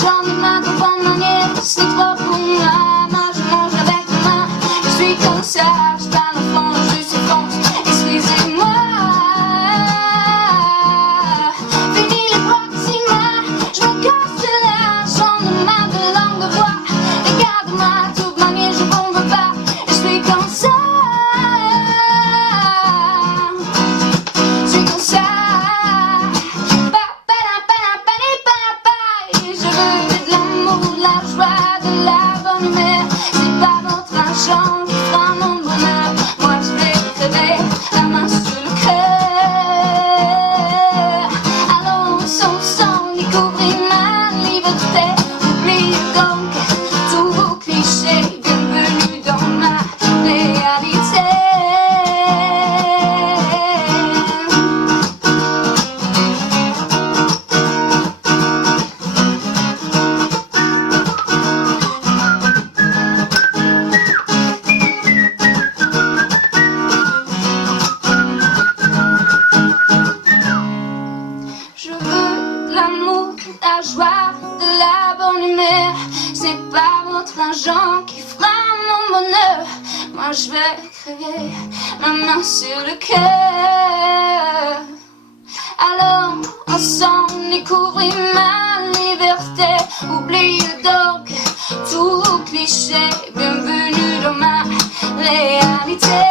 J'en ai marre de bonne manière, c'est trop pour moi. Moi je mange avec ma main, je suis comme ça. Je parle en fond, je suis France, excusez-moi. Fini les proxima, je me casse là. J'en ai marre de langue de bois. Regarde-moi, de toute manière je bombe pas, je suis comme ça. Je suis comme ça. Je veux de l'amour, de la joie, de la bonne humeur. C'est pas votre argent qui fera mon bonheur. Moi je vais crever la main sur le cœur. Allons sans découvrir ma liberté. Oubliez donc tous vos clichés. Bienvenue dans ma réalité. Je veux de l'amour, de la joie, de la bonne humeur. C'est pas votre argent qui fera mon bonheur. Moi je vais crever la main sur le cœur. Alors ensemble découvrir ma liberté. Oubliez donc tous vos clichés. Bienvenue dans ma réalité.